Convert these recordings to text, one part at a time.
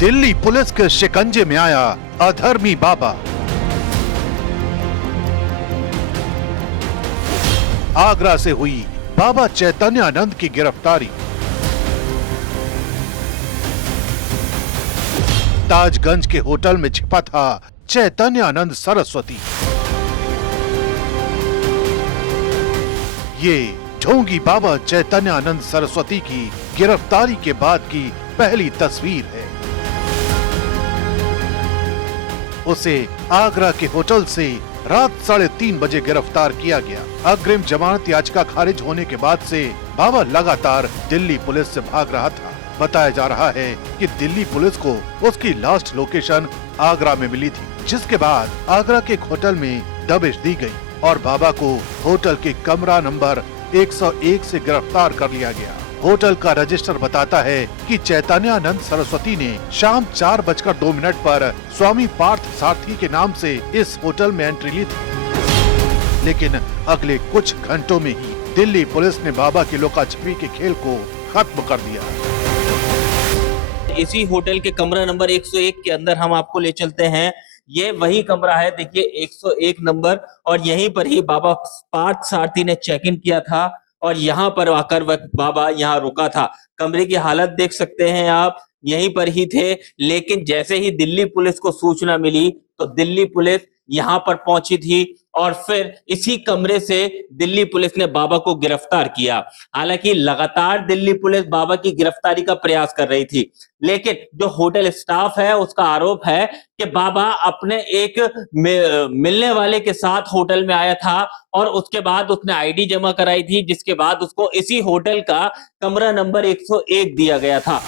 Delhi police के शिकंजे में आया अधर्मी बाबा। आगरा से हुई बाबा चैतन्यानंद की गिरफ्तारी। ताजगंज के होटल में छिपा था चैतन्यानंद सरस्वती। ये ढोंगी बाबा चैतन्यानंद सरस्वती की गिरफ्तारी के बाद की पहली तस्वीर है। उसे आगरा के होटल से रात 3:30 बजे गिरफ्तार किया गया। अग्रिम जमानत याचिका खारिज होने के बाद से बाबा लगातार दिल्ली पुलिस से भाग रहा था। बताया जा रहा है कि दिल्ली पुलिस को उसकी लास्ट लोकेशन आगरा में मिली थी, जिसके बाद आगरा के एक होटल में दबिश दी गई और बाबा को होटल के कमरा नंबर 101 से गिरफ्तार कर लिया गया। होटल का रजिस्टर बताता है कि चैतन्यानंद सरस्वती ने शाम 4:02 पर स्वामी पार्थ सारथी के नाम से इस होटल में एंट्री ली थी, लेकिन अगले कुछ घंटों में ही दिल्ली पुलिस ने बाबा की लुका छिपी के खेल को खत्म कर दिया। इसी होटल के कमरा नंबर 101 के अंदर हम आपको ले चलते हैं। ये वही कमरा है, देखिए 101 नंबर, और यहीं पर ही बाबा पार्थ सारथी ने चेक इन किया था और यहाँ पर आकर वह बाबा यहाँ रुका था। कमरे की हालत देख सकते हैं आप, यहीं पर ही थे। लेकिन जैसे ही दिल्ली पुलिस को सूचना मिली तो दिल्ली पुलिस यहाँ पर पहुंची थी और फिर इसी कमरे से दिल्ली पुलिस ने बाबा को गिरफ्तार किया। हालांकि लगातार दिल्ली पुलिस बाबा की गिरफ्तारी का प्रयास कर रही थी, लेकिन जो होटल स्टाफ है उसका आरोप है कि बाबा अपने एक मिलने वाले के साथ होटल में आया था और उसके बाद उसने आईडी जमा कराई थी, जिसके बाद उसको इसी होटल का कमरा नंबर 101 दिया गया था।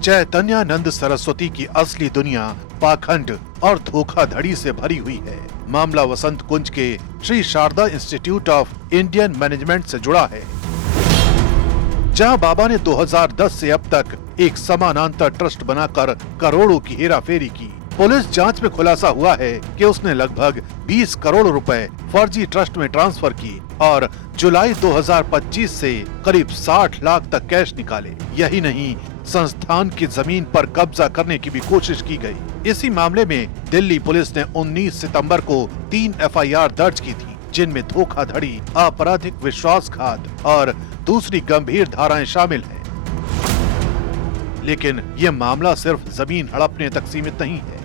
चैतन्यानंद सरस्वती की असली दुनिया पाखंड और धोखाधड़ी से भरी हुई है। मामला वसंत कुंज के Shri Sharda institute of Indian management से जुड़ा है, जहां बाबा ने 2010 से अब तक एक समानांतर ट्रस्ट बनाकर करोड़ों की हेराफेरी की। पुलिस जांच में खुलासा हुआ है कि उसने लगभग 20 करोड़ रुपए फर्जी ट्रस्ट में ट्रांसफर की और जुलाई 2025 से करीब 60 लाख तक कैश निकाले। यही नहीं, संस्थान की जमीन पर कब्जा करने की भी कोशिश की गई। इसी मामले में दिल्ली पुलिस ने 19 सितंबर को 3 एफआईआर दर्ज की थी, जिनमें धोखाधड़ी, आपराधिक विश्वासघात और दूसरी गंभीर धाराएं शामिल हैं। लेकिन ये मामला सिर्फ जमीन हड़पने तक सीमित नहीं है।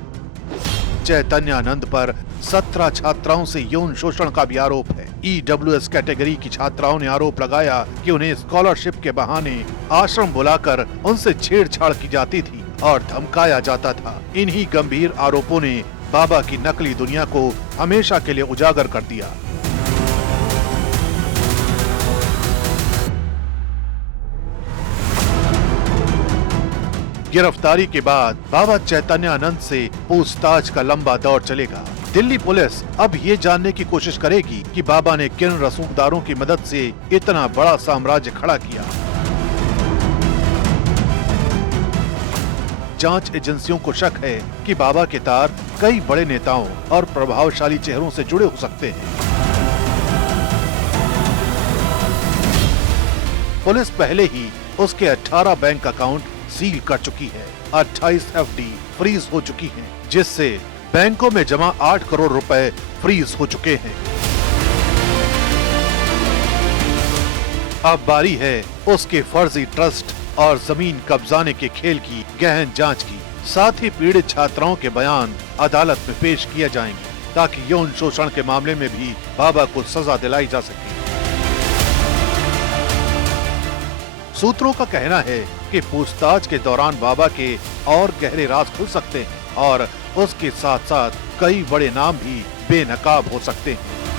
चैतन्यानंद पर 17 छात्राओं से यौन शोषण का भी आरोप है। ईडब्ल्यूएस कैटेगरी की छात्राओं ने आरोप लगाया कि उन्हें स्कॉलरशिप के बहाने आश्रम बुलाकर उनसे छेड़छाड़ की जाती थी और धमकाया जाता था। इन्हीं गंभीर आरोपों ने बाबा की नकली दुनिया को हमेशा के लिए उजागर कर दिया। गिरफ्तारी के बाद बाबा चैतन्यानंद से पूछताछ का लंबा दौर चलेगा। दिल्ली पुलिस अब ये जानने की कोशिश करेगी कि बाबा ने किन रसूखदारों की मदद से इतना बड़ा साम्राज्य खड़ा किया। जांच एजेंसियों को शक है कि बाबा के तार कई बड़े नेताओं और प्रभावशाली चेहरों से जुड़े हो सकते हैं। पुलिस पहले ही उसके 18 बैंक अकाउंट सील कर चुकी है। 28 एफडी फ्रीज हो चुकी हैं, जिससे बैंकों में जमा 8 करोड़ रुपए फ्रीज हो चुके हैं। अब बारी है उसके फर्जी ट्रस्ट और जमीन कब्जाने के खेल की गहन जांच की। साथ ही पीड़ित छात्राओं के बयान अदालत में पेश किए जाएंगे, ताकि यौन शोषण के मामले में भी बाबा को सजा दिलाई जा सके। सूत्रों का कहना है कि पूछताछ के दौरान बाबा के और गहरे राज खुल सकते हैं और उसके साथ साथ कई बड़े नाम भी बेनकाब हो सकते हैं।